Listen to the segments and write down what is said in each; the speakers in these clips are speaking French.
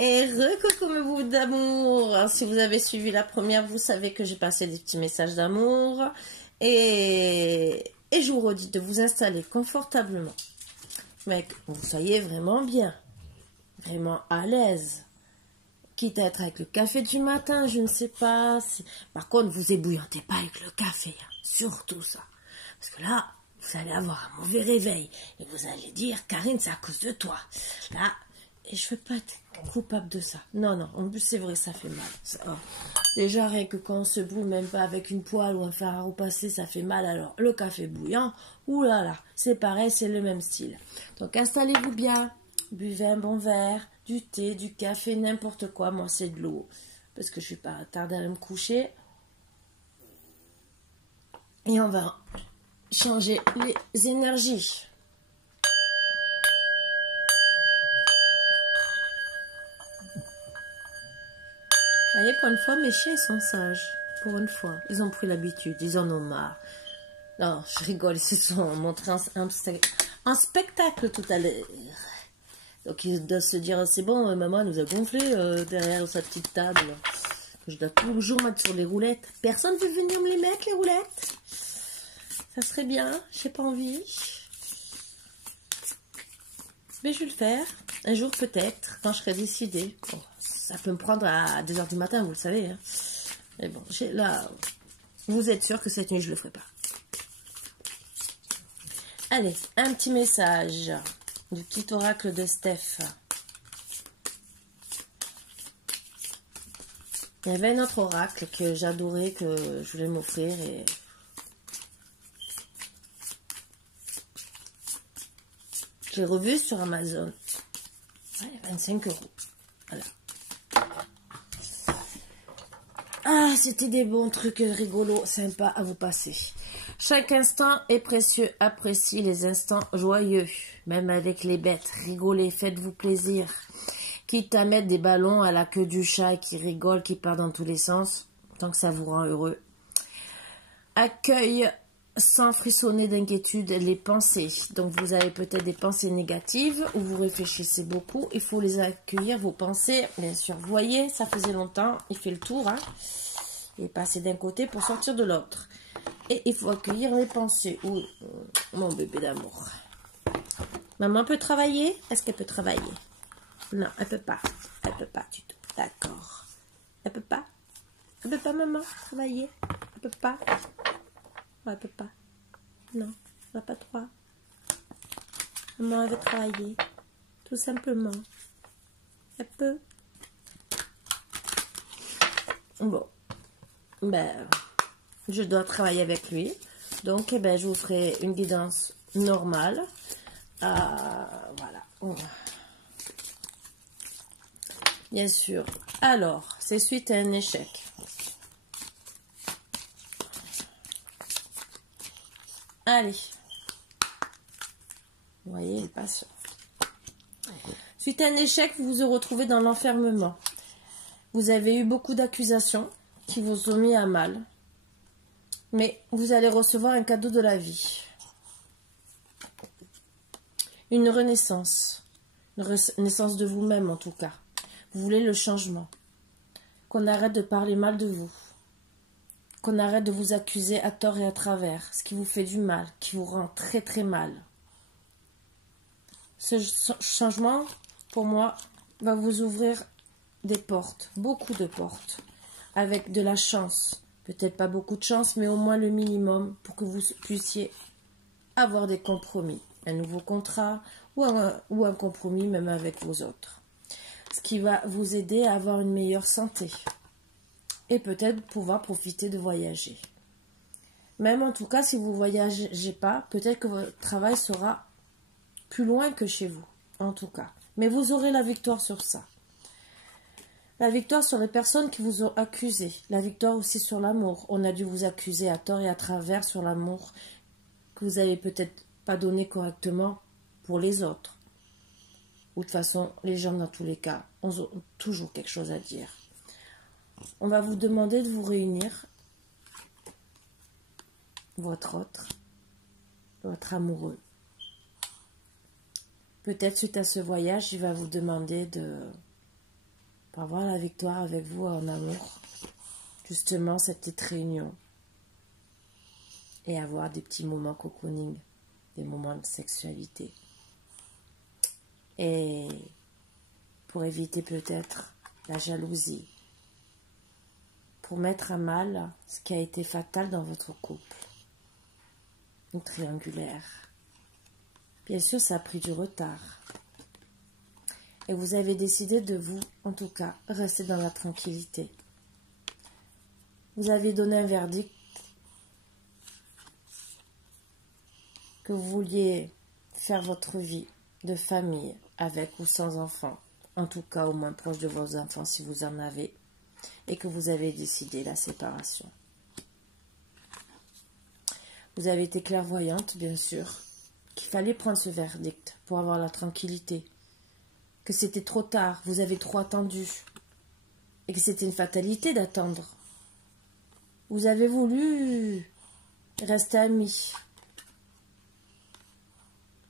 Et coucou vous d'amour. Si vous avez suivi la première, vous savez que j'ai passé des petits messages d'amour. Et je vous redis de vous installer confortablement. Mais que vous soyez vraiment bien. Vraiment à l'aise. Quitte à être avec le café du matin, je ne sais pas. Par contre, vous ébouillantez pas avec le café. Hein. Surtout ça. Parce que là, vous allez avoir un mauvais réveil. Et vous allez dire, Karine, c'est à cause de toi. Là, et je ne veux pas être coupable de ça. Non, non, en plus, c'est vrai, ça fait mal. Ça, oh. Déjà, rien que quand on se boue, même pas avec une poêle ou un fer à repasser, ça fait mal. Alors, le café bouillant, oulala, c'est pareil, c'est le même style. Donc, installez-vous bien. Buvez un bon verre, du thé, du café, n'importe quoi. Moi, c'est de l'eau. Parce que je ne suis pas tardée à me coucher. Et on va changer les énergies. Vous voyez, pour une fois, mes chiens sont sages. Pour une fois. Ils ont pris l'habitude. Ils en ont marre. Non, je rigole. Ils se sont montrés un spectacle tout à l'heure. Donc, ils doivent se dire, c'est bon, maman nous a gonflé derrière sa petite table. Je dois toujours mettre sur les roulettes. Personne ne veut venir me les mettre, les roulettes? Ça serait bien. J'ai pas envie. Mais je vais le faire. Un jour peut-être, quand je serai décidée. Bon, ça peut me prendre à 2 h du matin, vous le savez. Hein. Mais bon, là, vous êtes sûr que cette nuit, je ne le ferai pas. Allez, un petit message du petit oracle de Steph. Il y avait un autre oracle que j'adorais, que je voulais m'offrir et... je l'ai revu sur Amazon. Ouais, 25 €. Voilà. Ah, c'était des bons trucs rigolos, sympas à vous passer. Chaque instant est précieux. Appréciez les instants joyeux. Même avec les bêtes. Rigolez, faites-vous plaisir. Quitte à mettre des ballons à la queue du chat qui rigole, qui part dans tous les sens. Tant que ça vous rend heureux. Accueille sans frissonner d'inquiétude les pensées. Donc vous avez peut-être des pensées négatives où vous réfléchissez beaucoup. Il faut les accueillir, vos pensées. Bien sûr, vous voyez, ça faisait longtemps. Il fait le tour. Hein. Il est passé d'un côté pour sortir de l'autre. Et il faut accueillir les pensées. Ouh, mon bébé d'amour. Maman peut travailler? Est-ce qu'elle peut travailler? Non, elle peut pas. Elle peut pas du tout. D'accord. Elle peut pas? Elle peut pas, maman, travailler? Elle peut pas? Elle peut pas. Non, elle n'a pas droit. Maman, elle veut travailler. Tout simplement. Elle peut. Bon. Ben, je dois travailler avec lui. Donc, eh ben, je vous ferai une guidance normale. Voilà. Bien sûr. Alors, c'est suite à un échec. Allez. Vous voyez, il passe. Suite à un échec, vous vous retrouvez dans l'enfermement. Vous avez eu beaucoup d'accusations qui vous ont mis à mal. Mais vous allez recevoir un cadeau de la vie. Une renaissance. Une renaissance de vous-même en tout cas. Vous voulez le changement. Qu'on arrête de parler mal de vous. Qu'on arrête de vous accuser à tort et à travers. Ce qui vous fait du mal, qui vous rend très très mal. Ce changement, pour moi, va vous ouvrir des portes. Beaucoup de portes. Avec de la chance. Peut-être pas beaucoup de chance, mais au moins le minimum pour que vous puissiez avoir des compromis. Un nouveau contrat ou un compromis même avec vos autres. Ce qui va vous aider à avoir une meilleure santé. Et peut-être pouvoir profiter de voyager. Même en tout cas, si vous ne voyagez pas, peut-être que votre travail sera plus loin que chez vous. En tout cas. Mais vous aurez la victoire sur ça. La victoire sur les personnes qui vous ont accusé. La victoire aussi sur l'amour. On a dû vous accuser à tort et à travers sur l'amour que vous n'avez peut-être pas donné correctement pour les autres. Ou de toute façon, les gens dans tous les cas ont toujours quelque chose à dire. On va vous demander de vous réunir. Votre amoureux. Peut-être suite à ce voyage, il va vous demander de pour avoir la victoire avec vous en amour. Justement, cette petite réunion. Et avoir des petits moments cocooning, des moments de sexualité. Et pour éviter peut-être la jalousie, pour mettre à mal ce qui a été fatal dans votre couple, une triangulaire. Bien sûr, ça a pris du retard. Et vous avez décidé de vous, en tout cas, rester dans la tranquillité. Vous avez donné un verdict que vous vouliez faire votre vie de famille avec ou sans enfants, en tout cas au moins proche de vos enfants si vous en avez, et que vous avez décidé la séparation. Vous avez été clairvoyante, bien sûr, qu'il fallait prendre ce verdict pour avoir la tranquillité, que c'était trop tard, vous avez trop attendu, et que c'était une fatalité d'attendre. Vous avez voulu rester amis.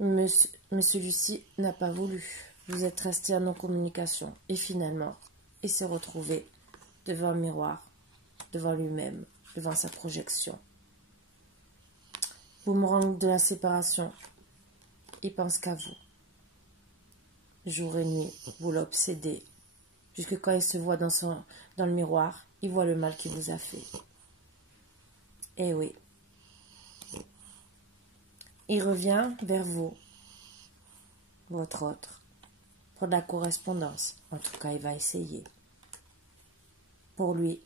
Mais celui-ci n'a pas voulu. Vous êtes resté en non-communication. Et finalement, il s'est retrouvé devant un miroir, devant lui-même, devant sa projection. Boomerang de la séparation. Il pense qu'à vous. Jour et nuit, vous l'obsédez. Jusque quand il se voit dans le miroir, il voit le mal qu'il vous a fait. Eh oui. Il revient vers vous, votre autre, pour de la correspondance. En tout cas, il va essayer. Pour lui,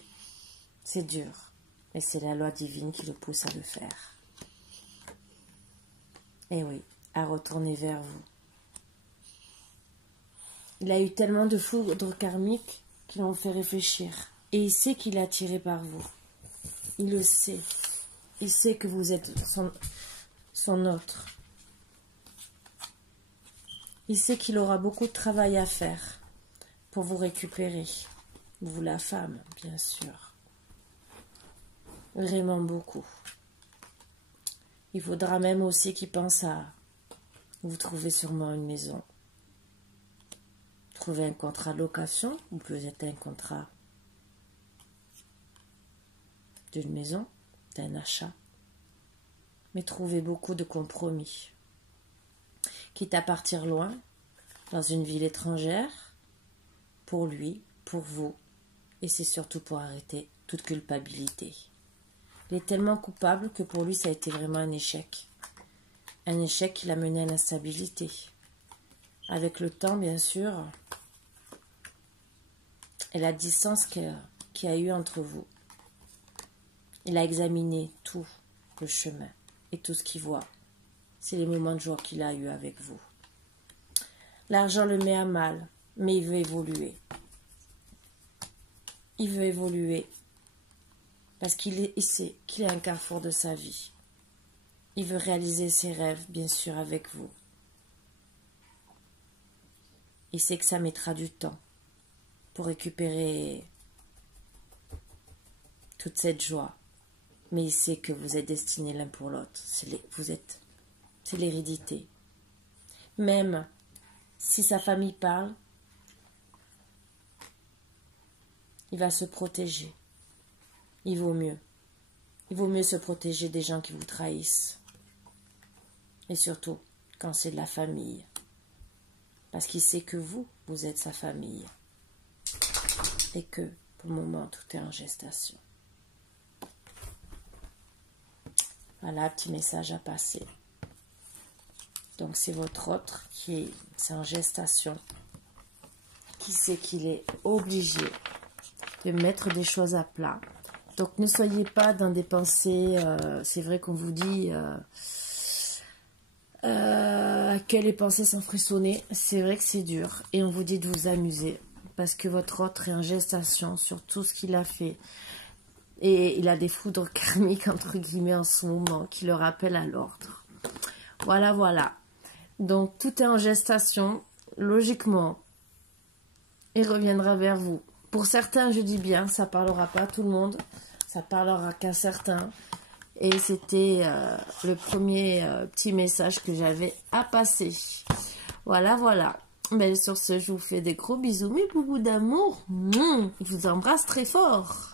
c'est dur, et c'est la loi divine qui le pousse à le faire. Eh oui, à retourner vers vous. Il a eu tellement de foudres karmiques qui l'ont fait réfléchir, et il sait qu'il est attiré par vous. Il le sait. Il sait que vous êtes son autre. Il sait qu'il aura beaucoup de travail à faire pour vous récupérer. Vous, la femme, bien sûr. Vraiment beaucoup. Il faudra même aussi qu'il pense à vous trouver sûrement une maison. Trouver un contrat de location ou peut-être un contrat d'une maison, d'un achat. Mais trouvez beaucoup de compromis. Quitte à partir loin, dans une ville étrangère, pour lui, pour vous, et c'est surtout pour arrêter toute culpabilité. Il est tellement coupable que pour lui, ça a été vraiment un échec. Un échec qui l'a mené à l'instabilité. Avec le temps, bien sûr, et la distance qu'il y a eu entre vous. Il a examiné tout le chemin. Et tout ce qu'il voit, c'est les moments de joie qu'il a eu avec vous. L'argent le met à mal, mais il veut évoluer. Il veut évoluer parce qu'il sait qu'il est à un carrefour de sa vie. Il veut réaliser ses rêves, bien sûr, avec vous. Il sait que ça mettra du temps pour récupérer toute cette joie. Mais il sait que vous êtes destinés l'un pour l'autre. C'est l'hérédité. Même si sa famille parle, il va se protéger. Il vaut mieux. Il vaut mieux se protéger des gens qui vous trahissent. Et surtout, quand c'est de la famille. Parce qu'il sait que vous êtes sa famille. Et que, pour le moment, tout est en gestation. Voilà, petit message à passer. Donc, c'est votre autre c'est en gestation, qui sait qu'il est obligé de mettre des choses à plat. Donc, ne soyez pas dans des pensées, c'est vrai qu'on vous dit que les pensées sont frissonnées. C'est vrai que c'est dur. Et on vous dit de vous amuser, parce que votre autre est en gestation sur tout ce qu'il a fait. Et il a des foudres karmiques, entre guillemets, en ce moment, qui le rappellent à l'ordre. Voilà, voilà. Donc, tout est en gestation. Logiquement, il reviendra vers vous. Pour certains, je dis bien, ça parlera pas à tout le monde. Ça parlera qu'à certains. Et c'était le premier petit message que j'avais à passer. Voilà, voilà. Ben, sur ce, je vous fais des gros bisous, mes boubous d'amour. Je vous embrasse très fort.